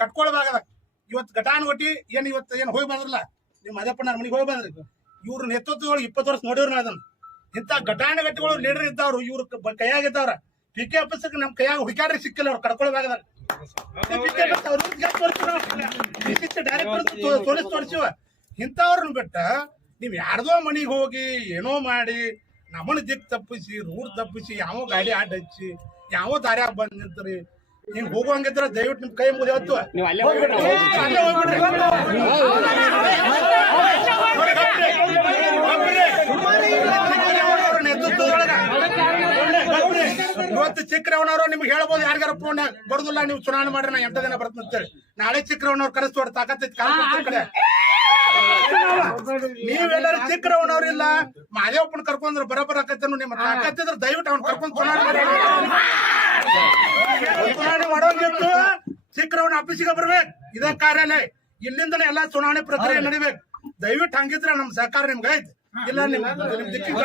ಕಟ್ಕೊಳ್ಬಾಗದ ಇವತ್ತು ಘಟಾನುಘಟಿ ಏನ್ ಇವತ್ತು ಏನ್ ಹೋಗಿ ಬಂದ್ರಲ್ಲ ನಿಮ್ಮ ಮದಪ್ಪನ ಮನೆಗೆ ಹೋಗಿ ಬಂದ್ರಿ. ಇವ್ರ ನೇತೃತ್ವದೊಳಗೆ ಇಪ್ಪತ್ತು ವರ್ಷ ನೋಡಿವ್ರಿ ಅದನ್ನ ಇಂಥ ಘಟಾನುಘಟಿಗಳು ಲೀಡರ್ ಇದ್ದವ್ರು, ಇವ್ರ ಕೈಯಾಗ ಕೈಯಾಗಿದ್ದವ್ರ. ಪಿ ಕೆ ಆಫೀಸಕ್ಕೆ ನಮ್ ಕೈಯಾಗ ಹುಡುಕಾಡ್ರಿ ಸಿಕ್ಕಿಲ್ಲ ಅವ್ರು ಕಡ್ಕೊಳ್ಬಾಗದ ತೋರಿಸ್ ಇಂಥವ್ರನ್ನ ಬಿಟ್ಟ ನೀವ್ ಯಾರ್ದೋ ಮನೆಗೆ ಹೋಗಿ ಏನೋ ಮಾಡಿ, ನಮ್ಮನ ದಿಕ್ ತಪ್ಪಿಸಿ, ರೂಟ್ ತಪ್ಪಿಸಿ, ಯಾವ ಗಾಡಿ ಆಟ ಹಚ್ಚಿ, ಯಾವ ದಾರ್ಯಾಗ ಬಂದ್ ನಿಂತ್ರಿ ಹಿಂಗ್ ಹೋಗುವಂಗಿದ್ರೆ ದಯವಿಟ್ಟು ನಿಮ್ ಕೈ ಮುಗಿದ ಹತ್ತು ನೀವು ಅಲ್ಲೇ. ಇವತ್ತು ಚಿಕ್ಕರವನವರು ನಿಮ್ಗೆ ಹೇಳ್ಬೋದು ಯಾರಿಗಾರ ಫೋನ್ ಬರುದಿಲ್ಲ ನೀವು ಚುನಾವಣೆ ಮಾಡ್ರಿ ನಾ ಎಂಟ ದಿನ ಬರ್ತಂತ ಅಂತೇಳಿ. ನಾಳೆ ಚಿಕ್ಕರವನವ್ರು ಕರೆಸ್ತೋಡ್ ತಾಕತ್ತೈತಿ ಕಾಲ್ ಕೊಡ್ತೀನಿ ಕಡೆ. ನೀವೆಲ್ಲರೂ ಚಿಕ್ಕರವನವ್ರಿಲ್ಲ ಮಾದೇವಪ್ಪನ ಕರ್ಕೊಂಡ್ರೆ ಬರೋಬ್ಬರ ಆಕತ್ತೇನು ನಿಮ್ಮ ತಾಕತ್ತಿದ್ರೆ ದಯವಿಟ್ಟು ಅವ್ನ ಕರ್ಕೊಂಡ್ ಚುನಾವಣೆ ಮಾಡಿ. ಚುನಾವಣೆ ಸಿಕ್ಕರವನ್ನ ಆಫೀಸಿಗೆ ಬರ್ಬೇಕು. ಇದ ಕಾರ್ಯಾಲಯ. ಇಲ್ಲಿಂದನೇ ಎಲ್ಲಾ ಚುನಾವಣೆ ಪ್ರಕ್ರಿಯೆ ನಡಿಬೇಕು. ದಯವಿಟ್ಟು ಹಂಗಿದ್ರೆ ನಮ್ ಸಹಕಾರ ನಿಮ್ಗೆ ಐತಿ ಇಲ್ಲ ನಿಮ್ ನಿಮ್ ದಿಕ್ಕಿಗೆ